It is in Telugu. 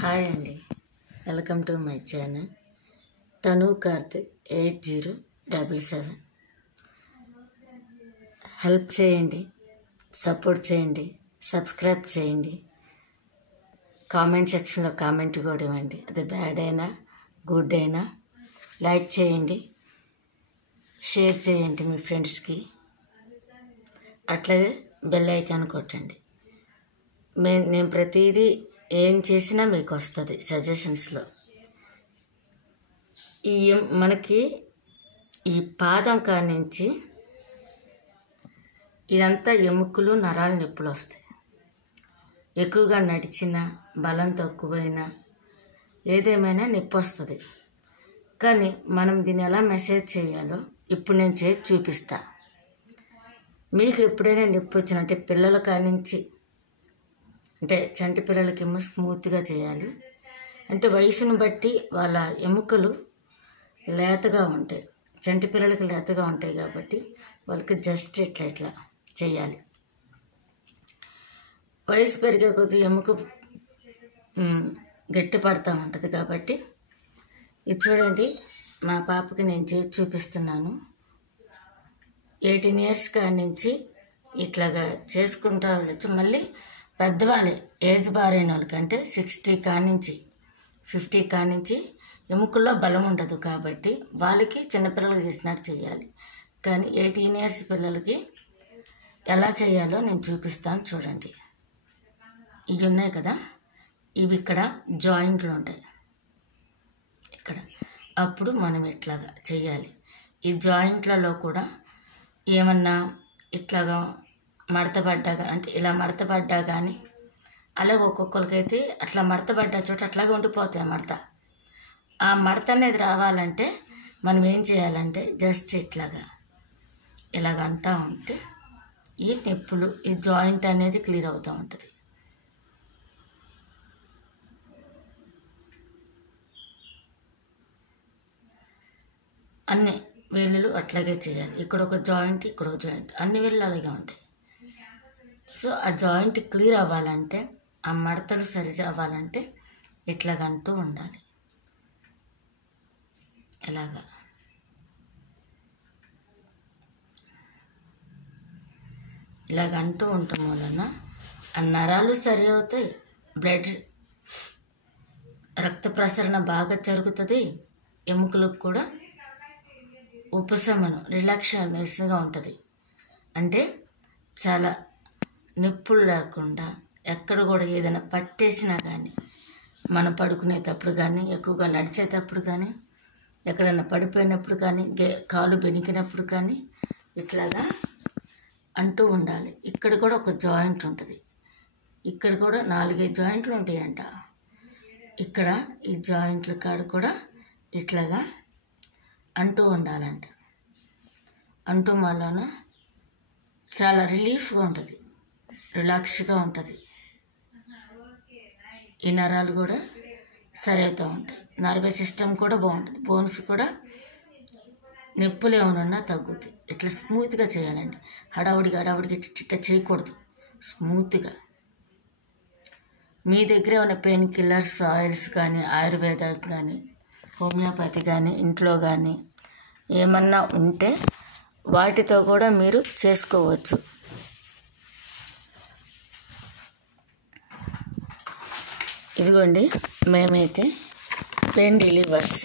హాయ్ అండి, వెల్కమ్ టు మై ఛానల్ తను కార్తిక్ 8077. హెల్ప్ చేయండి, సపోర్ట్ చేయండి, సబ్స్క్రైబ్ చేయండి, కామెంట్ సెక్షన్లో కామెంట్ కూడా ఇవ్వండి. అది బ్యాడ్ అయినా గుడ్ అయినా లైక్ చేయండి, షేర్ చేయండి మీ ఫ్రెండ్స్కి. అట్లాగే బెల్ ఐకాన్ కొట్టండి. నేను ప్రతిదీ ఏం చేసినా మీకు వస్తుంది సజెషన్స్లో. మనకి ఈ పాదం కానించి ఇదంతా ఎముకలు నరాలు నొప్పులు వస్తాయి. ఎక్కువగా నడిచినా బలం తక్కువైనా ఏదేమైనా నొప్పి వస్తుంది. కానీ మనం దీన్ని ఎలా మెసేజ్ చేయాలో ఇప్పుడు నేను చేసి చూపిస్తా. మీకు ఎప్పుడైనా నొప్పి వచ్చినట్టే పిల్లల కానించి, అంటే చంటి పిల్లలకేమో స్మూత్గా చేయాలి. అంటే వయసును బట్టి వాళ్ళ ఎముకలు లేతగా ఉంటాయి, చంటి పిల్లలకి లేతగా ఉంటాయి కాబట్టి వాళ్ళకి జస్ట్ ఇట్లా చేయాలి. వయసు పెరిగే కొద్దీ ఎముక గట్టి పడుతూ ఉంటుంది కాబట్టి ఇది చూడండి. మా పాపకి నేను చేసి చూపిస్తున్నాను. 18 years కానించి ఇట్లాగా చేసుకుంటూ వెళ్ళచ్చు. మళ్ళీ పెద్దవాళ్ళే, ఏజ్ బారైన వాళ్ళకంటే 60 కానించి 50 కానించి ఎముకల్లో బలం ఉండదు కాబట్టి వాళ్ళకి చిన్నపిల్లలకి చేసినట్టు చేయాలి. కానీ 18 years పిల్లలకి ఎలా చేయాలో నేను చూపిస్తాను. చూడండి, ఇవి ఉన్నాయి కదా, ఇవి ఇక్కడ జాయింట్లు ఉంటాయి ఇక్కడ. అప్పుడు మనం ఇట్లాగా చేయాలి. ఈ జాయింట్లలో కూడా ఏమన్నా ఇట్లాగా మడతపడ్డా, అంటే ఇలా మడతపడ్డా కానీ, అలాగే ఒక్కొక్కరికైతే అట్లా మడతపడ్డా చోట అట్లాగే ఉండిపోతాయి మడత. ఆ మడత అనేది రావాలంటే మనం ఏం చేయాలంటే జస్ట్ ఇలాగ అంటూ ఉంటే ఈ నొప్పులు, ఈ జాయింట్ అనేది క్లియర్ అవుతూ ఉంటుంది. అన్ని వేళ్ళు అట్లాగే చేయాలి. ఇక్కడ ఒక జాయింట్, ఇక్కడ ఒక జాయింట్, అన్ని వేళ్ళు అలాగే ఉంటాయి. సో ఆ జాయింట్ క్లియర్ అవ్వాలంటే, ఆ మడతలు సరి అవ్వాలంటే ఇట్లాగంటూ ఉండాలి. ఇలాగంటూ ఉండటం వలన ఆ నరాలు సరి అవుతాయి, బ్లడ్ రక్త ప్రసరణ బాగా జరుగుతుంది, ఎముకలకు కూడా ఉపశమనం, రిలాక్సేషన్గా ఉంటుంది. అంటే చాలా నొప్పులు లేకుండా, ఎక్కడ కూడా ఏదైనా పట్టేసినా కానీ, మనం పడుకునేటప్పుడు కానీ, ఎక్కువగా నడిచేటప్పుడు కానీ, ఎక్కడైనా పడిపోయినప్పుడు కానీ, కాలు బెనికినప్పుడు కానీ ఇట్లాగా అంటూ ఉండాలి. ఇక్కడ కూడా ఒక జాయింట్ ఉంటుంది, ఇక్కడ కూడా 4-5 జాయింట్లు ఉంటాయంట. ఇక్కడ ఈ జాయింట్ల కాడ కూడా ఇట్లాగా అంటూ ఉండాలంట. అంటూ వలన చాలా రిలీఫ్గా ఉంటుంది, రిలాక్స్గా ఉంటుంది. ఈ నరాలు కూడా సరి అవుతూ ఉంటాయి. నర్వస్ సిస్టమ్ కూడా బాగుంటుంది, బోన్స్ కూడా నొప్పులు ఏమైనా తగ్గుతాయి. ఇట్లా స్మూత్గా చేయాలండి. హడావుడిగా ఇట్లా చేయకూడదు, స్మూత్గా. మీ దగ్గర ఉన్న పెయిన్ కిల్లర్స్, ఆయిల్స్ కానీ, ఆయుర్వేద కానీ, హోమియోపతి కానీ, ఇంట్లో కానీ ఏమన్నా ఉంటే వాటితో కూడా మీరు చేసుకోవచ్చు. ఇదిగోండి, మేమైతే పెయిన్ రిలీవర్స్